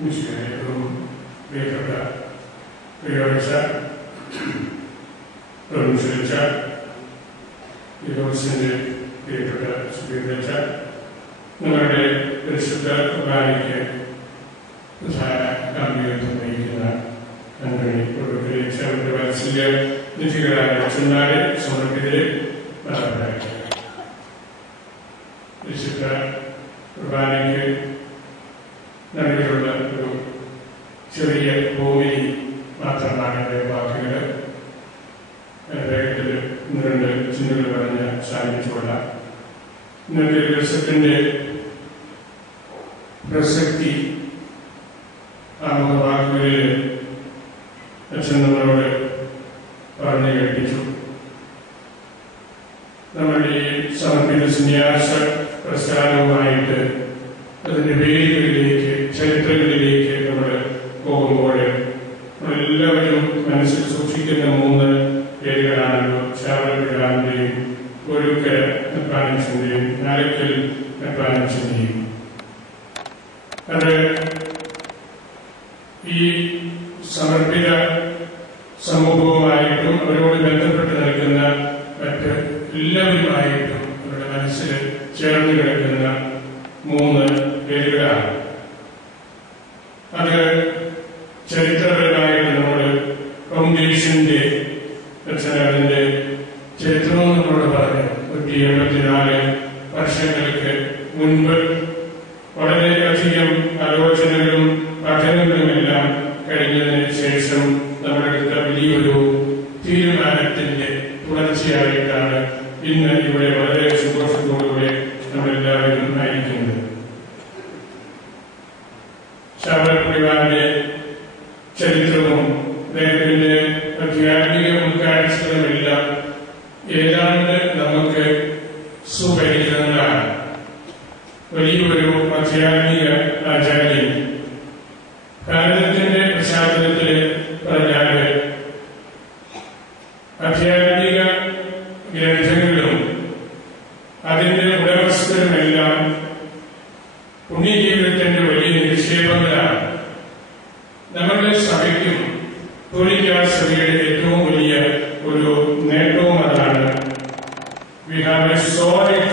മിശിഹായിക്കും പ്രിയപ്പെട്ട പ്രിയോച്ച പ്രമുഖ യോസിന്റെ പ്രിയപ്പെട്ട സുഖീകരിച്ച നിങ്ങളുടെ പരിശുദ്ധ കുർബാനയ്ക്ക് പ്രധാന കാർമ്മികത്വം വഹിക്കുന്ന അന്തോണി പ്രഭുക്കരിച്ച അവരുടെ വാത്സല്യ നിധികളായ അച്ഛന്മാരെ സമർപ്പിതരെ പ്രാർത്ഥിക്കുക. പരിശുദ്ധ കുർബാനയ്ക്ക് നൽകിയുള്ള ഒരു ചെറിയ ഭൂമി മാത്രമാണ് എൻ്റെ വാക്കുകൾ. വേഗത്തിൽ രണ്ട് ചിന്തകൾ പറഞ്ഞ് സാധിച്ചുകൊള്ളാം. ഇന്നത്തെ ദിവസത്തിൻ്റെ പ്രസക്തി വാക്കുകളിൽ അച്ഛൻ നമ്മളോട് പറഞ്ഞു കേൾപ്പിച്ചു. നമ്മുടെ ഈ സമർപ്പിത സന്യാസ പ്രസ്ഥാനവുമായിട്ട് അതിൻ്റെ വേദികളിലേക്ക് ചരിത്രങ്ങളിലേക്ക് നമ്മൾ പോകുമ്പോൾ നമ്മളെല്ലാവരും മനസ്സിൽ സൂക്ഷിക്കുന്ന 3 പേരുകളാണല്ലോ. ശാവരപിതാവിൻ്റെയും ഒരുക്കര മെത്രാനിച്ചൻ്റെയും നാലക്കൽ മെത്രാനിച്ചൻ്റെയും. അത് ഈ സമർപ്പിത സമൂഹവുമായിട്ടും അവരോട് ബന്ധപ്പെട്ട് നിൽക്കുന്ന മറ്റ് എല്ലാവരുമായിട്ടും അവരുടെ മനസ്സിൽ ചേർന്ന് കിടക്കുന്ന 3 പേരുകളാണ്. അത് ചരിത്രപരമായിട്ട് നമ്മൾ ഫൗണ്ടേഷന്റെ അതിന്റെ ചരിത്രവും നമ്മളോട് പറഞ്ഞു. 184 വർഷങ്ങൾക്ക് മുൻപ് വളരെയധികം ആലോചനകളും പഠനങ്ങളുമെല്ലാം കഴിഞ്ഞതിന് ശേഷം നമ്മളെടുത്ത വലിയൊരു തീരുമാനത്തിന്റെ തുടർച്ചയായിട്ടാണ് ഇന്ന് ഇവിടെ വളരെ സന്തോഷത്തോടുകൂടെ നമ്മളെല്ലാവരും ആയിരിക്കുന്നത്. ശാവരപുരിവാന്റെ ചരിത്രവും അദ്ദേഹത്തിന്റെ ആധ്യാത്മിക ഉൾക്കാഴ്ചകളുമെല്ലാം ഏതാണ്ട് നമുക്ക് സുപരിചിതങ്ങളാണ്. വലിയൊരു ആധ്യാത്മിക ആചാര്യൻ ഭാരതത്തിന്റെ പശ്ചാത്തലത്തിൽ പറഞ്ഞാൽ ആധ്യാത്മിക ഗ്രന്ഥങ്ങളും അതിന്റെ ഉടമസ്ഥരുമെല്ലാം പുണ്യജീവിതത്തിന്റെ വലിയ നിക്ഷേപങ്ങളാണ്. നമ്മുടെ സഭയ്ക്കും തോലിക്കാ സഭയുടെ ഏറ്റവും വലിയ ഒരു നേട്ടവും അതാണ്. We have a solid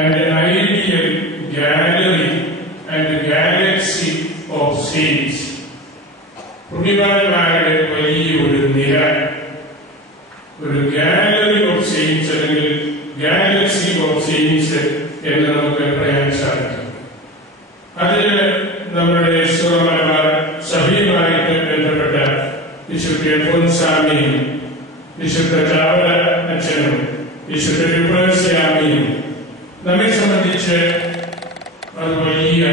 and ideal gallery and galaxy of saints. പുണ്യവാന്മാരുടെ വലിയൊരു നിര, ഒരു ഗാലറി ഓഫ് സെയിൻസ് അല്ലെങ്കിൽ ഗാലക്സി ഓഫ് സെയിൻസ് എന്ന് നമുക്ക് പറയാൻ സാധിക്കും. അതിൽ നമ്മുടെ മലബാർ സഭയുമായിട്ട് ബന്ധപ്പെട്ട വിശുദ്ധ അൽഫോൻസാമിയും വിശുദ്ധ ചാവറ അച്ഛനും വിശുദ്ധ വിപ്രസ്യാമിയും നമ്മെ സംബന്ധിച്ച് അത് വലിയ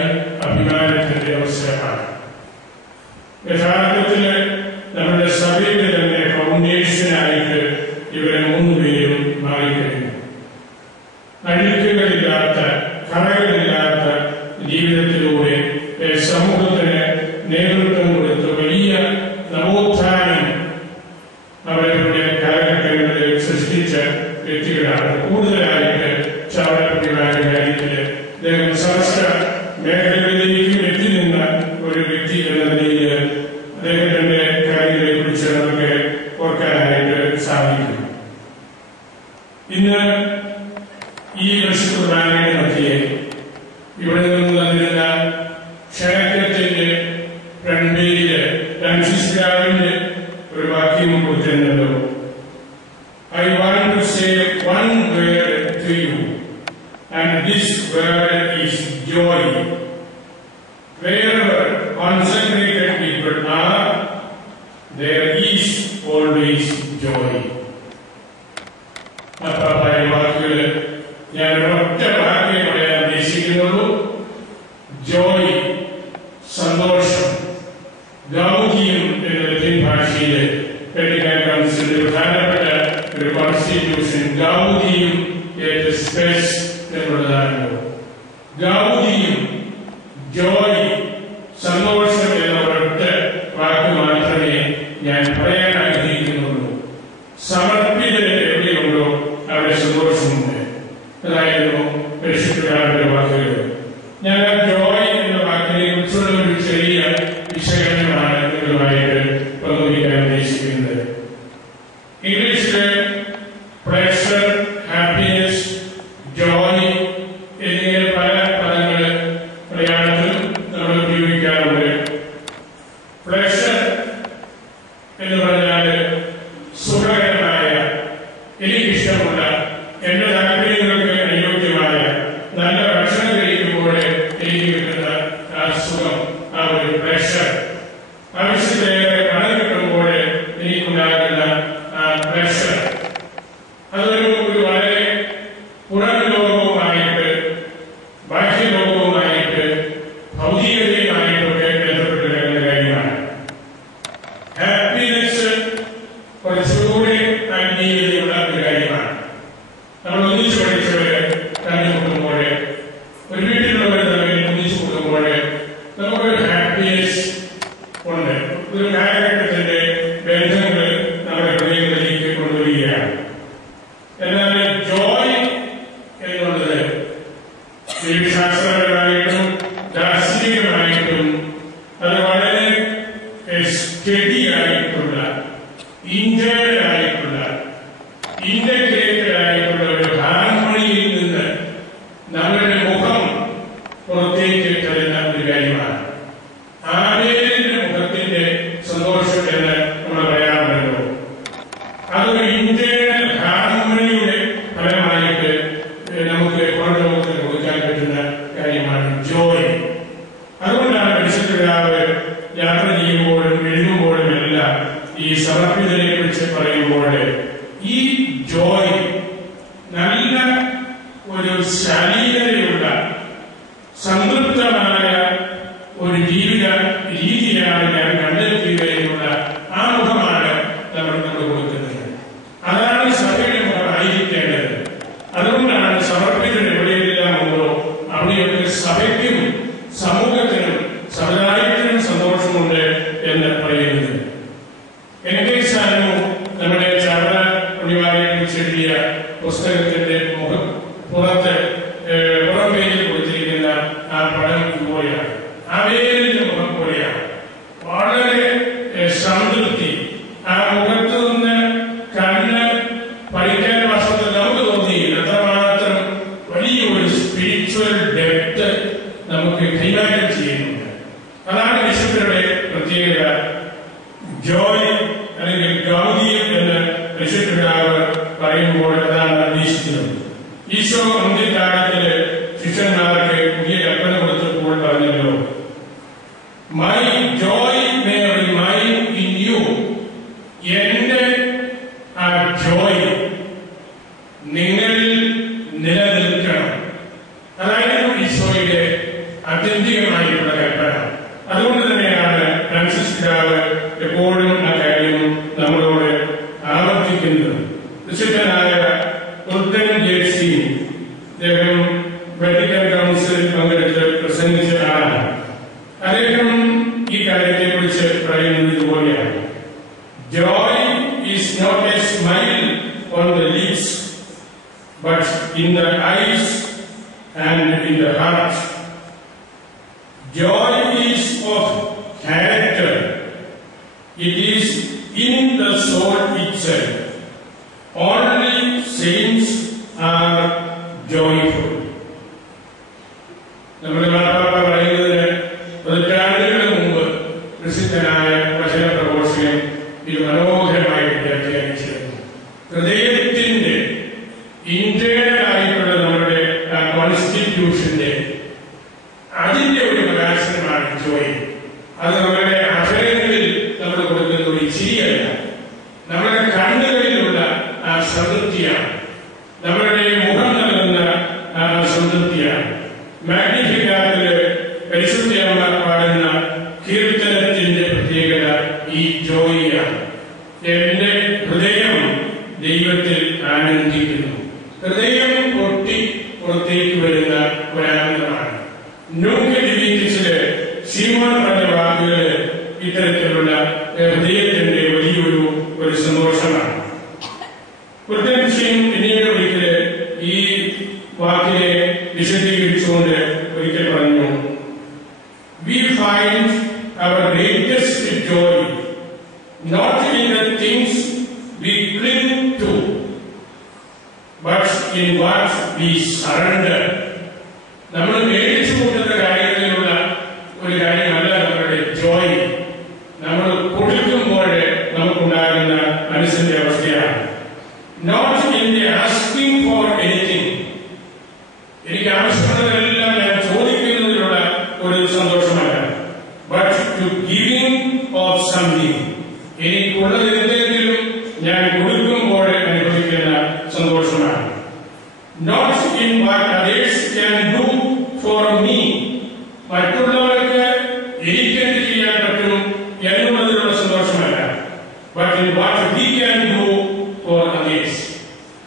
അഭിമാനത്തിന്റെ അവസരമാണ്. യഥാർത്ഥത്തിൽ നമ്മുടെ സഭയുടെ തന്നെ ഫൗണ്ടേഷനായിട്ട് ഇവരെ 3 പേരും മാറിക്കഴിഞ്ഞു. അഴുക്കുകളില്ലാത്ത കറകളില്ലാത്ത ജീവിതത്തിലൂടെ സമൂഹത്തിന് നേതൃത്വം കൊടുത്ത് വലിയ നവോത്ഥാനം അവരുടെ കാലഘട്ടങ്ങളിൽ സൃഷ്ടിച്ച വ്യക്തികളാണ്. കൂടുതലായിട്ട് ചാവരപുരിവാന്റെ കാര്യത്തിൽ അദ്ദേഹം സമസ്ത മേഖലകളിലേക്കും എത്തി നിന്ന ഒരു വ്യക്തി എന്ന നിലയിൽ അദ്ദേഹത്തിന്റെ കാര്യങ്ങളെ കുറിച്ച് നമുക്ക് ഓർക്കാനായിട്ട് സാധിക്കും. ഇന്ന് ഈ വിശുദ്ധ മധ്യേ ഇവിടെ നിന്ന് വന്നിരുന്ന ക്ഷേത്രത്തിന്റെ ഫ്രണ്ടില് ഫ്രാൻസിസ്കാവിന്റെ ഒരു വാക്യം കൊടുത്തിരുന്നല്ലോ. I want to say one word to you, and this word is joy. Wherever consecrated people are, there is always joy. അപ്പായ വാക്കുകൾ ഞാൻ ഒറ്റ വാക്യം പറയാൻ ഉദ്ദേശിക്കുന്നുള്ളൂ. ജോയ്, സന്തോഷം. ഗൗതിയം എന്ന ലത്തീൻ ഭാഷയിലെ വെറ്റിക്കൻ കൗൺസിലിന്റെ പ്രധാനപ്പെട്ട ഒരു കോൺസ്റ്റിറ്റ്യൂഷൻ ഗൗതിയം എറ്റ് സ്പേസ് എന്നുള്ളതാണല്ലോ. ഗൗതിയം, ജോയ്, സന്തോഷം എന്ന ഒരൊറ്റ വാക്ക് മാത്രമേ ഞാൻ പറയാൻ ആഗ്രഹിക്കുന്നുള്ളൂ. സമർപ്പിതരെ എവിടെയുണ്ടോ അവിടെ സന്തോഷമുണ്ട്. അതായിരുന്നു പരിശുദ്ധ വാക്കുകൾ. ഞാൻ ജോയ് എന്ന വാക്കിനെ കുറിച്ചുള്ള ഒരു ചെറിയ ഭൗതികതയുമായിട്ടൊക്കെ ബന്ധപ്പെട്ട് കിടക്കുന്ന കാര്യമാണ്. ഹാപ്പിനെസ് കുറച്ചുകൂടി ആത്മീയതയുള്ള ഒരു കാര്യമാണ്. നമ്മൾ ഒന്നിച്ചു പഠിച്ചവര് കണ്ടുമുട്ടുമ്പോൾ, ഒരു വീട്ടിലുള്ളവർ തമ്മിൽ ഒന്നിച്ചു കൂട്ടുമ്പോൾ നമുക്കൊരു ഹാപ്പിനെസ് ഉണ്ട്. ഒരു കാലഘട്ടത്തിന്റെ ബന്ധങ്ങൾ നമ്മുടെ ഹൃദയങ്ങളിലേക്ക് കൊണ്ടുവരികയാണ്. എന്നാൽ ജോയ് എന്നുള്ളത് ശാസ്ത്രപരമായിട്ടും ദാർശനികമായിട്ടും അത് വളരെ സ്റ്റഡി ആയിട്ടുള്ള, ഇന്റേണൽ ആയിട്ടുള്ള, ഇന്റഗ്രേറ്റഡ് ആയിട്ടുള്ള ഒരു ഹാർമണിയിൽ നിന്ന് നമ്മുടെ മുഖം പുറത്തേക്ക് തരുന്ന ഒരു കാര്യമാണ്. ആവേലിന്റെ മുഖത്തിന്റെ സന്തോഷം എന്ന് നമ്മൾ പറയാറുണ്ടല്ലോ. അതൊരു ഇന്റേണൽ ഹാർമണിയുടെ ഫലമായിട്ട് നമുക്ക് പുറംലോകത്തിന് കൊടുക്കാൻ പറ്റുന്ന കാര്യമാണ് ജോയ്. അതുകൊണ്ടാണ് പരിശുദ്ധപിതാവ് യാത്ര ചെയ്യുമ്പോഴും എഴുതുമ്പോഴും എല്ലാം ഈ സമർപ്പിതനെ കുറിച്ച് പറയുമ്പോൾ ഈ ജോയ് നല്ല ഒരു ശാരീരതയുള്ള സംതൃപ്തമായ ഒരു ജീവിത രീതിയാണ് ഞാൻ കണ്ടെത്തിയതിനുള്ള ആ മുഖമാണ് നമ്മൾ കൊടുക്കുന്നത്. അതാണ് സഭയുടെ മുഖമായിരിക്കേണ്ടത്. അതുകൊണ്ടാണ് സമർപ്പിതന് എവിടെയെല്ലാം ഉണ്ടോ അവിടെയൊക്കെ സഭയ്ക്കും സമൂഹത്തിനും സമുദായത്തിനും സന്തോഷമുണ്ട് എന്ന് പറയുന്നത്. നമ്മുടെ ചാവറ പുണ്യവാനെ കുറിച്ച് എഴുതിയ പുസ്തകത്തിന്റെ പുറം പേജിൽ കൊടുത്തിരിക്കുന്ന ആ പടം ഇതുപോലെയാണ്. ആവേലിന്റെ മുഖം പോലെയാണ്. വളരെ സംതൃപ്തി. ആ മുഖത്ത് നിന്ന് കണ്ണ് പഠിക്കാൻ വാസ്തവത്തിൽ നമുക്ക് തോന്നിയില്ല. അത്രമാത്രം വലിയൊരു സ്പിരിച്വൽ ഡെപ്ത് നമുക്ക് കൈകാര്യം ചെയ്യുന്നുണ്ട്. അതാണ് വിശുദ്ധരുടെ പ്രത്യേകത. ജോയ് അല്ലെങ്കിൽ ഗൗതിയം എന്ന് വിശുദ്ധപിതാവ് പറയുമ്പോൾ അതാണ് ഉദ്ദേശിക്കുന്നത്. ഈശോ അന്ത്യകാലത്തില് ശിഷ്യന്മാർക്ക് പുതിയ കൽപ്പന കൊടുത്തപ്പോൾ പറഞ്ഞല്ലോ, my joy may remain in you. എന്റെ ആ ജോയ് നിങ്ങളിൽ നിലനിൽക്കണം. അതായിരുന്നു ഈശോയുടെ ആത്യന്തികമായിട്ടുള്ള കൽപ്പന. അതുകൊണ്ട് തന്നെയാണ് ഫ്രാൻസിസ് പിതാവ് എപ്പോഴും ആ കാര്യം നമ്മളോട് ആവർത്തിക്കുന്നത്. വിശുദ്ധനായ ഉർത്തൻ ജേഴ്സി അദ്ദേഹം വെറ്റിക്കൻ കൗൺസിലിൽ പങ്കെടുത്ത് പ്രസംഗിച്ച ആളാണ്. അദ്ദേഹം ഈ കാര്യത്തെ കുറിച്ച് പറയുന്നത് ഇതുപോലെയാണ്: joy is not a smile on the lips but in the eyes and in the heart. Joy is of character. It is in the soul itself. Only saints are joyful. നമ്മുടെ മാതാപ പറയുന്നതിന് പതിറ്റാണ്ടുകൾക്ക് മുമ്പ് പ്രസിദ്ധനായ വചന പ്രഘോഷകൻ ഇത് മനോഹരമായിട്ട് വ്യാഖ്യാനിച്ചിരുന്നു. ഹൃദയത്തിന്റെ ഇന്റേണൽ ആയിട്ടുള്ള നമ്മുടെ കോൺസ്റ്റിറ്റ്യൂഷന്റെ അതിന്റെ ഒരു പ്രകാശനമാണ് ജോയ്. അത് നമ്മുടെ അഭയങ്ങളിൽ നമ്മൾ കൊടുക്കുന്ന ഒരു ചിരിയല്ല, നമ്മുടെ കണ്ണുകളിലുള്ള ആ സംതൃപ്തിയാണ്, നമ്മുടെ മുഖം നൽകുന്ന ആ സംതൃപ്തിയാണ്. മാഗ്നിഫിക്കാറ്റില് പരിശുദ്ധയമ്മ പാടുന്ന കീർത്തനത്തിന്റെ പ്രത്യേകത ഈ ജോയിയാണ്. എന്റെ ഹൃദയം ദൈവത്തിൽ ആനന്ദിക്കുന്നു. ഹൃദയം പൊട്ടി പുറത്തേക്ക് വരുന്ന ഒരാനന്ദമാണ്. നൂക്ക് ഡിവിനിറ്റിസില് ശീമോൻ പറഞ്ഞ വാക്കുകള് ഇത്തരത്തിലുള്ള ഹൃദയത്തിന്റെ വലിയൊരു സന്തോഷമാണ്. കുറ്റൻസിയും പിന്നീട് ഒരിക്കല് ഈ വാക്കിനെ വിശദീകരിച്ചുകൊണ്ട് ഒരിക്കൽ പറഞ്ഞു, we find our greatest joy not in the things we cling to but in what we surrender. നമ്മൾ മേടിച്ചു കൂട്ടുന്ന കാര്യങ്ങളിലുള്ള ഒരു കാര്യമല്ല നമ്മുടെ ജോയ്. നമ്മൾ കൊടുക്കുമ്പോൾ നമുക്കുണ്ടാകുന്ന മനസ്സിന്റെ അവസ്ഥയാണ്. Not in the asking for anything. എനിക്ക് ആവശ്യമുള്ളതെല്ലാം ഞാൻ ചോദിക്കുന്നതിലുള്ള ഒരു സന്തോഷമല്ല, but to giving of something. എനിക്കുള്ളത് എന്തെങ്കിലും ഞാൻ കൊടുക്കുമ്പോൾ അനുഭവിക്കുന്ന സന്തോഷമാണ്. Not in what others can do for me. മറ്റുള്ളവർക്ക് എനിക്കെന്ത് ചെയ്യാൻ പറ്റും എന്നുള്ളതിലുള്ള സന്തോഷമല്ല, but in what we can do for others.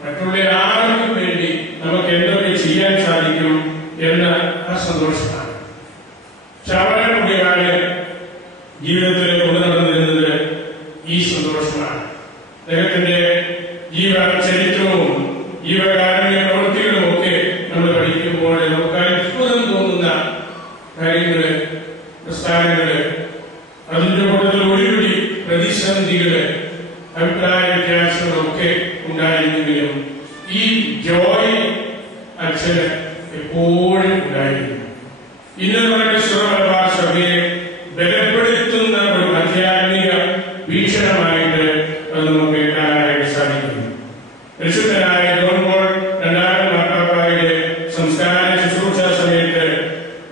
മറ്റുള്ള ആർക്കും വേണ്ടി നമുക്ക് എന്തൊക്കെ ചെയ്യാൻ സാധിക്കും എന്ന ആ സന്തോഷമാണ്. ശാവരകുട്ടിയാണ് ജീവിതത്തിൽ കൊണ്ടുനടന്നിരുന്നത് ഈ സന്തോഷമാണ്. അദ്ദേഹത്തിന്റെ ജീവചരിത്രവും ജീവകാരുണ്യ പ്രവൃത്തികളും ഒക്കെ നമ്മൾ പഠിക്കുമ്പോൾ നമുക്ക് അത്ഭുതം തോന്നുന്ന കാര്യങ്ങള്, പ്രസ്ഥാനങ്ങള്, അതിന്റെ കൂട്ടത്തിൽ ഒരുപിടി പ്രതിസന്ധികള്, അഭിപ്രായ വ്യത്യാസങ്ങളൊക്കെ ഉണ്ടായിരുന്നെങ്കിലും ഈ ജോയ് അച്ഛന് എപ്പോഴും ഉണ്ടായിരുന്നു. ഇന്ന് നമ്മുടെ മലബാർ സഭയെ ബലപ്പെടുത്തുന്ന ഒരു ആധ്യാത്മിക വീക്ഷണമായിട്ട് അത് നമുക്ക് കാണാനായിട്ട് സാധിക്കുന്നു. പരിശുദ്ധനായ ജോൺ പോൾ രണ്ടാമൻ മാർപ്പാപ്പായുടെ സംസ്കാര ശുശ്രൂഷ സമയത്ത്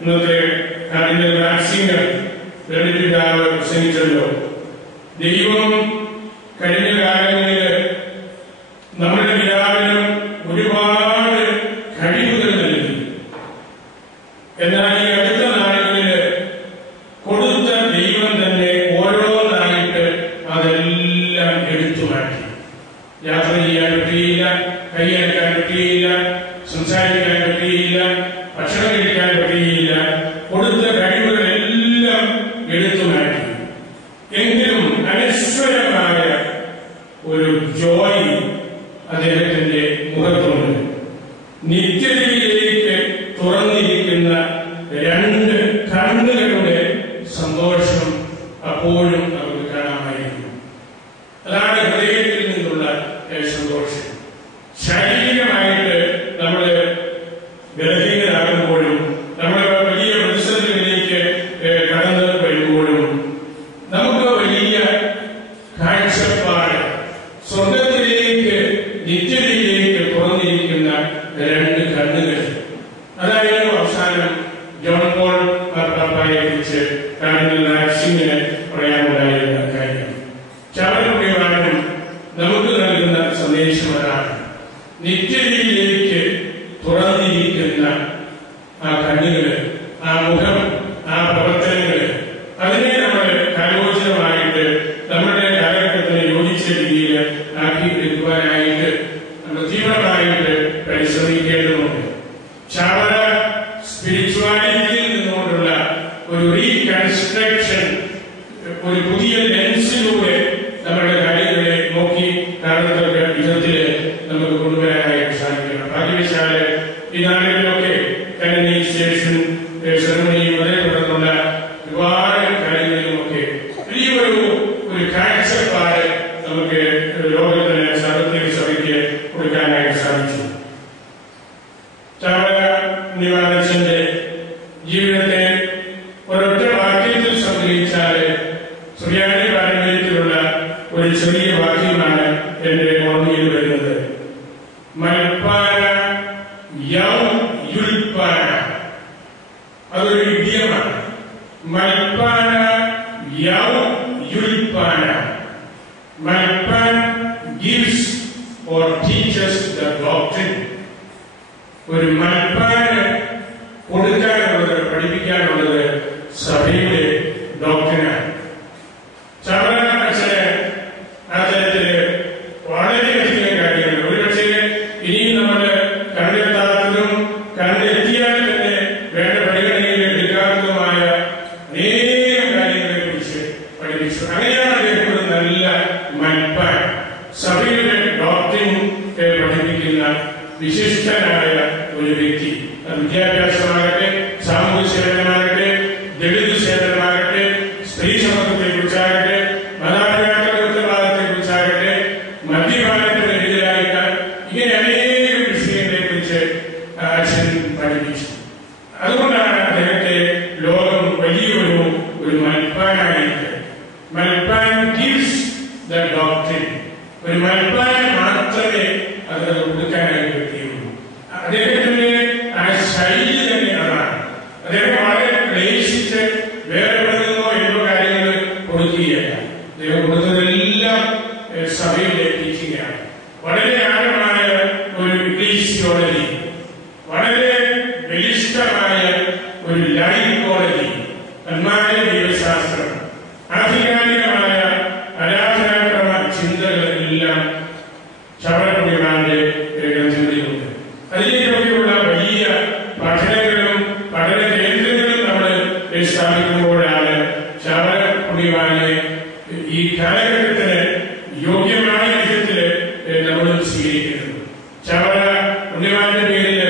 ഇന്നത്തെ കാർഡിനൽ റാറ്റ്സിംഗർ പിതാവ് പ്രസംഗിച്ചല്ലോ, ദൈവം കഴിഞ്ഞ കാലങ്ങളിൽ നമ്മുടെ പിതാവിനും ഒരുപാട് കഴിവുകൾ നൽകി. എന്നാൽ ഈ അടുത്ത നാളുകളിൽ കൊടുത്ത ദൈവം തന്നെ ഓരോന്നായിട്ട് അതെല്ലാം എടുത്തു മാറ്റി. യാത്ര ചെയ്യാൻ പറ്റുകയില്ല, കൈയടക്കാൻ പറ്റുകയില്ല, സംസാരിക്കാൻ പറ്റുകയില്ല, ഭക്ഷണം കഴിക്കാൻ പറ്റുകയില്ല. കൊടുത്ത കഴിവുകളെല്ലാം എടുത്തു മാറ്റി. എങ്കിലും അനശ്വരമായ ഒരു ജോയ് അദ്ദേഹത്തിന്റെ മുഖത്തുണ്ട്. നിത്യതയിലേക്ക് തുറന്നിരിക്കുന്ന രണ്ട് കണ്ണുകളുടെ സന്തോഷം അപ്പോഴും നമുക്ക് കാണാമായിരുന്നു. അതാണ് ഹൃദയത്തിൽ നിന്നുള്ള സന്തോഷം. ശാരീരികമായിട്ട് നമ്മള് ബലഹീനരാകുമ്പോഴും നമ്മൾ വലിയ പ്രതിസന്ധികളിലേക്ക് കടന്നു വരുമ്പോഴും നമുക്ക് വലിയ കാഴ്ചപ്പാട്, സ്വർഗത്തിലേക്ക് നിത്യതയിലേക്ക് തുറന്നിരിക്കുന്ന രണ്ട് കണ്ണുകൾ. അതായിരുന്നു അവസാനം ജോൺ പോൾ മാർപ്പാപ്പയെ കുറിച്ച് കാർഡിനൽ റാറ്റ്സിംഗിന് പറയാനുണ്ടായിരുന്ന കാര്യം. ചാവറക്കുടിവാനും നമുക്ക് നൽകുന്ന സന്ദേശം അതാണ്. നിത്യതയിലേക്ക് തുറന്നിരിക്കുന്ന ആ കണ്ണുകള്, ആ മുഖം, ആ പ്രവർത്തനങ്ങള്, അതിനെ നമ്മൾ കാലോചിതമായിട്ട് നമ്മുടെ കാലഘട്ടത്തിന് യോജിച്ച രീതിയിൽ ആക്കി എടുക്കുവാനായിട്ട് നമ്മൾ തീവ്രമായിട്ട് പരിശ്രമിക്കേണ്ടതുണ്ട്. ചാവറ സ്പിരിച്വാലിറ്റിയിൽ നിന്നുകൊണ്ടുള്ള ഒരു റീകൺസ്ട്രക്ഷൻ, ഒരു പുതിയ ലെൻസിലൂടെ നമ്മുടെ കാര്യങ്ങളെ നോക്കി കാണുന്ന വിധത്തില് നമുക്ക് കൊണ്ടുവരാനായിട്ട് സാധിക്കണം. ഭാഗ്യവശാല് ഈ നാടുകളിലൊക്കെ കാനനൈസേഷൻ സെറമണിയും അതേ തുടർന്നുള്ള ഒരുപാട് കാര്യങ്ങളിലുമൊക്കെ വലിയൊരു കാഴ്ചപ്പാട് നമുക്ക് ലോകത്തിന് സാർവത്രിക സഭയ്ക്ക് കൊടുക്കാനായിട്ട് സാധിച്ചു. ചാവറ നിവാദച്ചന്റെ ജീവിതത്തെ ഒരൊറ്റ വാക്യത്തിൽ സംഗ്രഹിച്ചാല് സുറിയാനി പാരമ്പര്യത്തിലുള്ള ഒരു ചെറിയ വാക്യമാണ് എന്റെ ഓർമ്മയിൽ വരുന്നത്. മൽപ്പാന യൗ യുൽപ്പാന. അതൊരു ഇഡിയമാണ്. മൽപ്പാന യൗ യുൽപ്പാന. മൽപ്പാൻ gives or teaches the doctrine. ഒരു മൽപ്പാന് കൊടുക്കാനുള്ളത്, പഠിപ്പിക്കാനുള്ളത് സഭയുടെ ഡോക്ടറിനാണ്. ചാവറ അച്ഛന് ആ തരത്തില് വളരെയധികം കാര്യങ്ങൾ, ഒരുപക്ഷെ ഇനിയും നമ്മള് കണ്ടെത്താത്തതും കണ്ടെത്തിയാൽ തന്നെ വേണ്ട പരിഗണനയിൽ എടുക്കാത്തതുമായ അനേകം കാര്യങ്ങളെ കുറിച്ച് പഠിപ്പിച്ചു. അങ്ങനെയാണ് അദ്ദേഹം ഒരു നല്ല മൽപ്പാൻ, സഭയുടെ ഡോക്ടറിൻ പഠിപ്പിക്കുന്ന വിശിഷ്ടനായ ഒരു വ്യക്തി. വിദ്യാഭ്യാസമാകട്ടെ, സാമൂഹ്യ സേവനമാകട്ടെ, ദളിത് സേവനമാകട്ടെ, സ്ത്രീ സമത്വത്തെ കുറിച്ചാകട്ടെ, മാതാപിതാക്കളുടെ കുറിച്ചാകട്ടെ, മദ്യപാനത്തിനെതിരായിട്ട്, ഇങ്ങനെ അനേകം വിഷയങ്ങളെ കുറിച്ച് അച്ഛൻ പഠിപ്പിച്ചു. അതുകൊണ്ടാണ് അദ്ദേഹത്തെ ലോകം വലിയൊരു മൽപ്പാനായിട്ട്, മൽപ്പാൻ ഗിവ്സ് ദ ഡോക്ടറിൻ, ഒരു മൽപ്പാൻ മാത്രമേ അത് കൊടുക്കാനായിട്ട് പറ്റിയുള്ളൂ. അദ്ദേഹത്തിന്റെ ആ ശൈലി തന്നെ അതാണ്. അദ്ദേഹം വളരെ ക്ലേശിച്ച് വേറെ പറയുന്നോ എന്തോ കാര്യങ്ങൾ കൊടുക്കുകയല്ല. അദ്ദേഹം കൊടുത്തതെല്ലാം സഭയുടെ ടീച്ചിങ് ആണ്. വളരെ ആഴമായ ഒരു ഇക്ലീസിയോളജി, വളരെ ബലിഷ്ഠമായ ഒരു ലൈഫ് കോളജി, നന്മായ പുണ്യവാനെ ഈ കാലഘട്ടത്തിന് യോഗ്യമായ വിധത്തിൽ നമ്മൾ സ്വീകരിക്കുന്നത്. ചവറ പുണ്യവാന്റെ പേരിൽ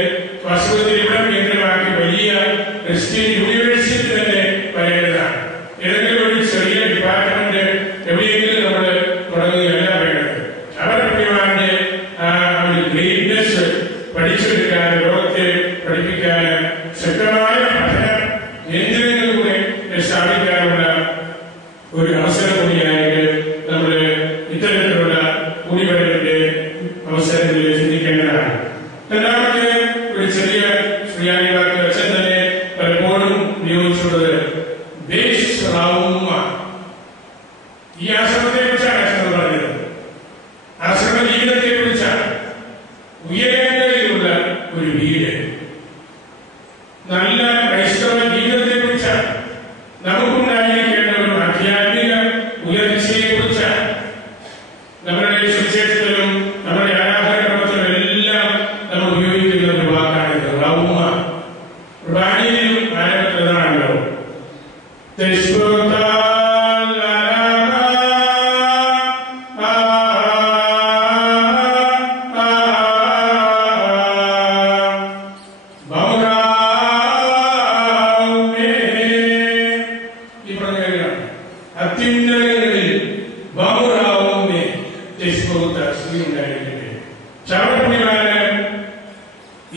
വാസ്തവത്തിൽ ഇവിടെ കേന്ദ്രമാക്കി വലിയ ക്രിസ്ത്യൻ യൂണിവേഴ്സിറ്റി തന്നെ പറയേണ്ടതാണ്. ഏതെങ്കിലും ഒരു ചെറിയ ഡിപ്പാർട്ട്മെന്റ് എവിടെയെങ്കിലും നമ്മൾ തുടങ്ങുകയല്ല വേണ്ടത്. ചവറ പുണ്യവാന്റെ ഗ്രേറ്റ്നെസ് പഠിച്ചെടുക്കാൻ, ലോകത്തെ പഠിപ്പിക്കാൻ ശക്തമായ പഠന കേന്ദ്രങ്ങളിലൂടെ സ്ഥാപിക്കാനുള്ള ഒരു അവസരം കൂടിയായിട്ട് നമ്മൾ ഇത്തരത്തിലുള്ള കൂടിവരവിന്റെ അവസരങ്ങളിൽ ചിന്തിക്കേണ്ടതാണ്. രണ്ടാമത്തെ ഒരു ചെറിയ ശ്രീയാനിവാക്ക് അച്ഛൻ തന്നെ പലപ്പോഴും ഉപയോഗിച്ചുള്ളത് ഈ ആശ്രമത്തെ കുറിച്ചാണ് അച്ഛൻ പറഞ്ഞത്. ആശ്രമ ജീവിതത്തെ കുറിച്ചാണ്. ഉയരങ്ങളിലുള്ള ഒരു വീട്, നല്ല ക്രൈസ്തവ ജീവിതത്തെ കുറിച്ചാണ്. നമുക്കുണ്ടായിരിക്കേണ്ട ഒരു ആധ്യാത്മിക ഉയർച്ചയെ കുറിച്ചാണ്. നമ്മുടെ സുവിശേഷത്തിലും നമ്മുടെ ആരാധനക്രമത്തിലും എല്ലാം നമ്മൾ ഉപയോഗിക്കുന്ന ഒരു വാക്കാണിത്. റൗമ റാണിയിലും ആരംഭത്തിലാണല്ലോ.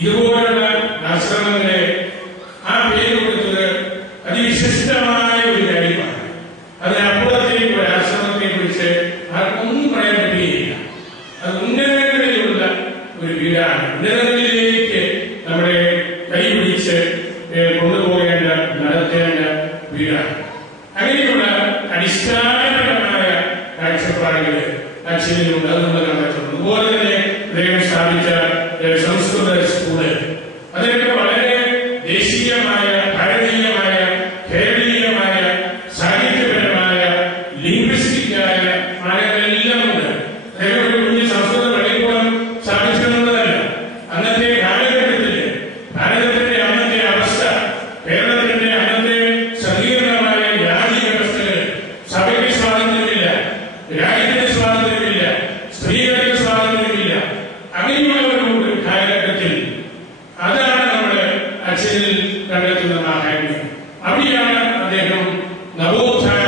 ഇതുപോലുള്ള ആശ്രമങ്ങളെ ആ പേര് കൊടുത്തത് അതിവിശിഷ്ടമായ ഒരു കാര്യമാണ്. അതിനപ്പുറത്തേക്ക് ഒരു ആശ്രമത്തെ കുറിച്ച് ആർക്കൊന്നും പറയാൻ പറ്റുകയില്ല. അത് ഉന്നതങ്ങളിലുള്ള ഒരു വീടാണ്. ഉന്നതങ്ങളിലേക്ക് നമ്മുടെ കൈ പിടിച്ച് കൊണ്ടുപോകേണ്ട, നടത്തേണ്ട വീടാണ്. അങ്ങനെയുള്ള അടിസ്ഥാനപരമായ കാഴ്ചപ്പാടുകൾ അച്ഛനിലുണ്ട്. അത് നമ്മൾ കണ്ടെത്തുന്നു. അതുപോലെ തന്നെ അദ്ദേഹം സ്ഥാപിച്ച സംസ്കൃത സ്കൂള്, അതിനൊക്കെ വളരെ ദേശീയമായ, ഭാരതീയമായ, കേരളീയമായ, സാഹിത്യപരമായ, ലിംഗ്വിസ്റ്റിക്കായ മാനങ്ങളെല്ലാം ഉണ്ട്. അദ്ദേഹം ഒരു കുഞ്ഞ് സംസ്കൃത പള്ളിക്കൂടം സ്ഥാപിച്ചിട്ടുള്ളതല്ല. അന്നത്തെ കാലഘട്ടത്തില് ഭാരതത്തിന്റെ അന്നത്തെ അവസ്ഥ, കേരളത്തിന്റെ അന്നത്തെ സങ്കീർണമായ ജാതി വ്യവസ്ഥകൾ, സഭയ്ക്ക് സ്വാതന്ത്ര്യമില്ല, രാജ്യത്തിന് സ്വാതന്ത്ര്യമില്ല, സ്ത്രീകൾക്ക് സ്വാതന്ത്ര്യമില്ല. അങ്ങനെയുള്ള ഒരു കാലഘട്ടത്തിൽ അതാണ് നമ്മുടെ അച്ഛനിൽ കണ്ടെത്തുന്ന മാഹാത്മ്യം. അവിടെയാണ് അദ്ദേഹം നവോത്ഥാന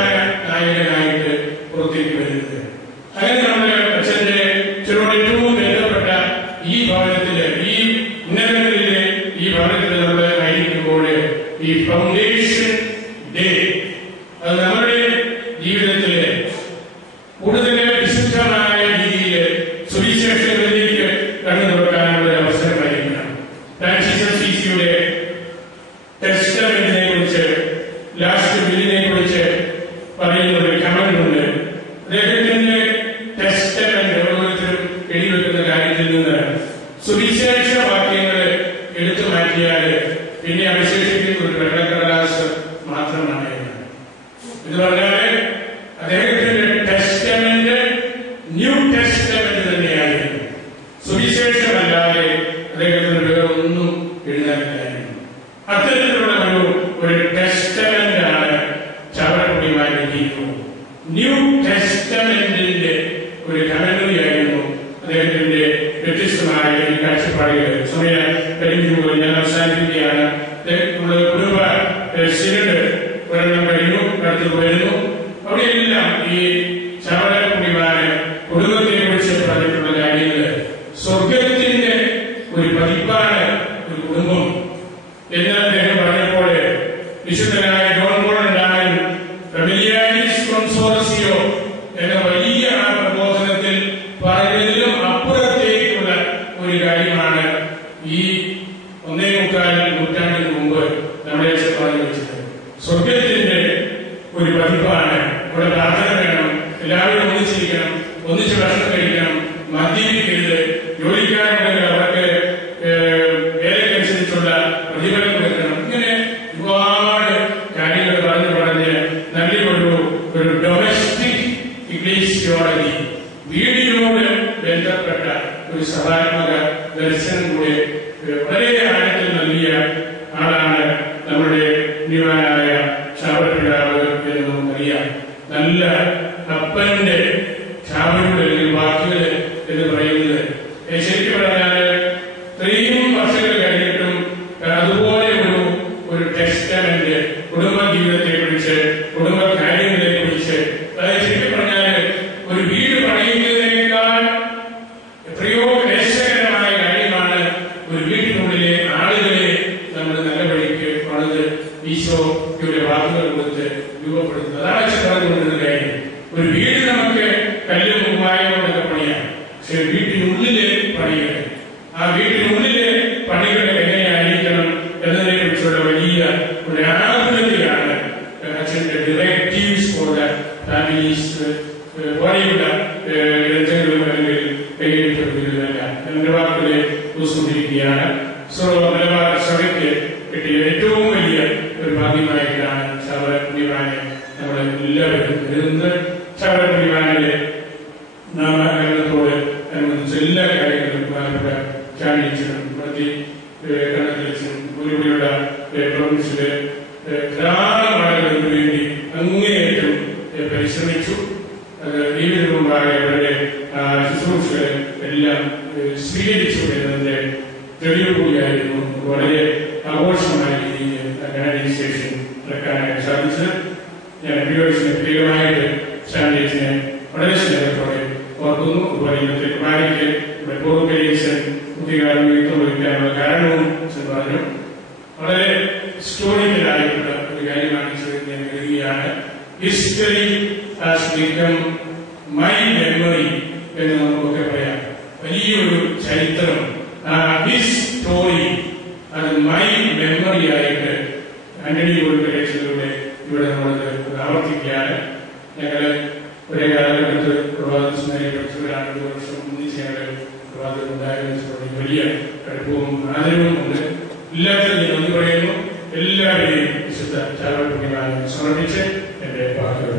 നായകനായിട്ട് പുറത്തേക്ക് വരുന്നത്. അങ്ങനെ നമ്മുടെ അച്ഛന്റെ ഏറ്റവും ബന്ധപ്പെട്ട ഈ ഭവനത്തില്, ഈ ഉന്നതങ്ങളിലെ ഈ ഭവനത്തിൽ നമ്മൾ ആയിരിക്കുമ്പോൾ ഈ ഫൗണ്ടേഷൻ ഡേ അത് നമ്മുടെ ജീവിതത്തില് കൂടുതൽ വിശുദ്ധമായ രീതിയിൽ സുവിശേഷങ്ങളിലേക്ക് കണ്ണു തുറക്കാനുള്ള ഒരു അവസരമായിരിക്കണം. ഫ്രാൻസിസ് സീസിയുടെ ടെസ്റ്റമെന്റിനെ കുറിച്ച്, ലാസ്റ്റ് വില്ലിനെ കുറിച്ച് പറയുന്ന ഒരു കമന്റുണ്ട്. അദ്ദേഹത്തിന്റെ ടെസ്റ്റമെന്റ് ഓരോരുത്തരും എഴുതിവെക്കുന്ന കാര്യത്തിൽ നിന്ന് സുവിശേഷ വാക്യങ്ങൾ എടുത്തു മാറ്റിയാൽ പിന്നെ അവശേഷിക്കുന്ന ഒരു വെള്ളക്കടലാസ് മാത്രമാണ്. ഇത് പറഞ്ഞാല് അദ്ദേഹത്തിന്റെ ടെസ്റ്റമെന്റ് ന്യൂ ടെസ്റ്റമെന്റ് തന്നെയായിരുന്നു. സുവിശേഷമല്ലാതെ അദ്ദേഹത്തിന് വേറെ ഒന്നും എഴുതാനില്ലായിരുന്നു. അത്തരത്തിലുള്ള ഒരു ടെസ്റ്റമെന്റ് ആണ് ചവറക്കുടിമാരുടെ ജീവിതം. ന്യൂ ടെസ്റ്റമെന്റിന്റെ ഒരു കമന്ററിയായിരുന്നു അദ്ദേഹത്തിന്റെ വ്യത്യസ്തമായ ഈ കാഴ്ചപ്പാടുകൾ. സമയം കഴിഞ്ഞുപോയി, ഞാൻ അവസാനിപ്പിക്കുകയാണ്. നമ്മുടെ കുടുംബ സിനഡ് ഒരെണ്ണം കഴിഞ്ഞു, അടുത്ത് വരുന്നു. അവിടെയെല്ലാം ഈ ചവറക്കുടിമാര് കുടുംബത്തെ കുറിച്ച് പറഞ്ഞിട്ടുള്ള കാര്യങ്ങൾ സ്വർഗത്തിന്റെ ഒരു പതിപ്പാണ് ഒരു കുടുംബം എന്ന് അദ്ദേഹം പറഞ്ഞപ്പോൾ വിശുദ്ധനായ ജോൺ പോൾ രണ്ടാമൻ ഫെമിലിയാരിസ് കോൺസോർസിയോ എന്ന വലിയ ആ പ്രബോധനത്തിൽ പറഞ്ഞതിലും അപ്പുറത്തേക്കുള്ള ഒരു കാര്യമാണ് ഈ 1.25 നൂറ്റാണ്ടിന് മുമ്പ് നമ്മുടെ അച്ഛൻ പറഞ്ഞു വെച്ചത്. സ്വർഗത്തിന്റെ ഒരു പതിപ്പാണ്. ഇവിടെ പ്രാർത്ഥന വേണം, എല്ലാവരും ഒന്നിച്ചിരിക്കണം, ഒന്നിച്ച് ഭക്ഷണം കഴിക്കണം, മദ്യപിക്കരുത്, ജോലിക്കാരുണ്ടെങ്കിൽ അവർക്ക് വേലക്കനുസരിച്ചുള്ള പ്രതിഫലം കൊടുക്കണം. ഇങ്ങനെ ഒരുപാട് കാര്യങ്ങൾ പറഞ്ഞ് നല്ലൊരു ഡൊമസ്റ്റിക് ഇഗ്ലേസിയോളജി, വീടിനോട് ബന്ധപ്പെട്ട ഒരു സഭാത്മക ദർശനം കൂടെ വളരെ ആഴത്തിൽ നൽകിയ ആളാണ് നമ്മുടെ നിവാനായ ചാവറപ്പിതാവ് എന്ന് നമുക്കറിയാം. നല്ല അപ്പന്റെ ശാപങ്ങൾ അല്ലെങ്കിൽ വാക്കുകൾ എന്ന് പറയുന്നത് ശരിക്കും പറഞ്ഞാൽ ഇത്രയും വർഷങ്ങൾ കഴിഞ്ഞിട്ടും അതുപോലെ ഒരു ടെസ്റ്റമെന്റ് കുടുംബ ജീവിതത്തെ കുറിച്ച്, കുടുംബ കാര്യങ്ങളെ കുറിച്ച്, അതായത് ശരിക്കും പറഞ്ഞാൽ ഒരു വീട് പണിയുന്നതിനേക്കാൾ എത്രയോ ക്ലേശകരമായ കാര്യമാണ് ഒരു വീട്ടിനുള്ളിലെ ആളുകളെ നമ്മൾ നല്ല വഴിക്ക് പണിത് ഈശോയുടെ വാക്കുകൾ കൊടുത്ത് രൂപപ്പെടുത്തുന്നത്. അതാണ് അച്ഛൻ പറഞ്ഞുകൊണ്ടിരുന്ന കാര്യം. ഒരു വീട് നമുക്ക് കല്ലും കുമ്മായങ്ങളൊക്കെ പണിയാം, പക്ഷെ വീട്ടിനുള്ളിലെ പണികൾ, ആ വീട്ടിനുള്ളിലെ പണികൾ എങ്ങനെയായിരിക്കണം എന്നതിനെ കുറിച്ചുള്ള വലിയ ഒരു ആകുലതയാണ് അച്ഛന്റെ ഡിറക്റ്റീവ്സ് ഫോർ ദ ഫാമിലീസ് പോലെയുള്ള ഗ്രന്ഥങ്ങളും അല്ലെങ്കിൽ കൈയെഴുത്തുകളിലുമല്ല എന്റെ വാക്കുകളെ ഉത്സവിക്കുകയാണ്. മലബാർ സഭയ്ക്ക് കിട്ടിയ ഏറ്റവും വലിയ ഒരു ഭാഗ്യമായിട്ടാണ് ശബരിമലയെ നമ്മൾ എല്ലാവരും കരുതുന്നത്. ശബരിമലയിലെ നാമകരണത്തോട് അനുബന്ധിച്ച എല്ലാ കാര്യങ്ങളും പ്രധാനപ്പെട്ട ചാണ്ടിച്ചനും കണ്ണത്തിലും ഒരുപാടുള്ള പ്രൊവിൻസിലെ ധാരാളം ആളുകൾക്ക് വേണ്ടി അങ്ങേയറ്റം പരിശ്രമിച്ചു. ഇതിനു മുമ്പായ അവരുടെ ശുശ്രൂഷകൾ എല്ലാം സ്വീകരിച്ചു എന്നതിന്റെ തെളിവ് കൂടിയായിരുന്നു. വളരെ ആഘോഷമായ രീതിയിൽ കാനഡീൻ സ്റ്റേഷൻ നടക്കാനായിട്ട് സാധിച്ചത്. ഞാൻ പ്രത്യേകമായിട്ട് ചാണ്ടിച്ചിനെ വളരെ സ്നേഹത്തോടെ ഓർക്കുന്നു. അതുപോലെ ഇന്നത്തെ കുമാരിക്ക് ഇവിടെ പൂർവ്വപരീക്ഷൻ കുട്ടികാലം വഹിക്കാനുള്ള കാരണവും പറഞ്ഞു. വളരെ ഹിസ്റ്റോറിക്കലായിട്ടുള്ള ഒരു കാര്യമാണ് ഞാൻ കരുതുകയാണ്. History has become my memory എന്ന് നമുക്കൊക്കെ പറയാം. വലിയൊരു ചരിത്രം, ഹിസ് സ്റ്റോറി, അത് മൈ മെമ്മറി ആയിട്ട് ആന്റണി ഗോൾഡേഴ്സിലൂടെ ഇവിടെ നമ്മളത് ആവർത്തിക്കുകയാണ്. ഞങ്ങള് ഒരേ കാലഘട്ടത്ത് പ്രഭാതം സ്മരിക്കപ്പെട്ടവരാണ്. 2 വർഷം ഒന്നിച്ച് ഞങ്ങൾ പ്രഭാതം ഉണ്ടായിരുന്ന വലിയ അടുപ്പവും ആദരവും ഉണ്ട്. എല്ലാത്തിനും ഞാൻ നന്ദി പറയുന്നു. എല്ലാവരെയും വിശുദ്ധ ചാവൽ പുണ്യമായി സമർപ്പിച്ച് എന്റെ വാക്കുകൾ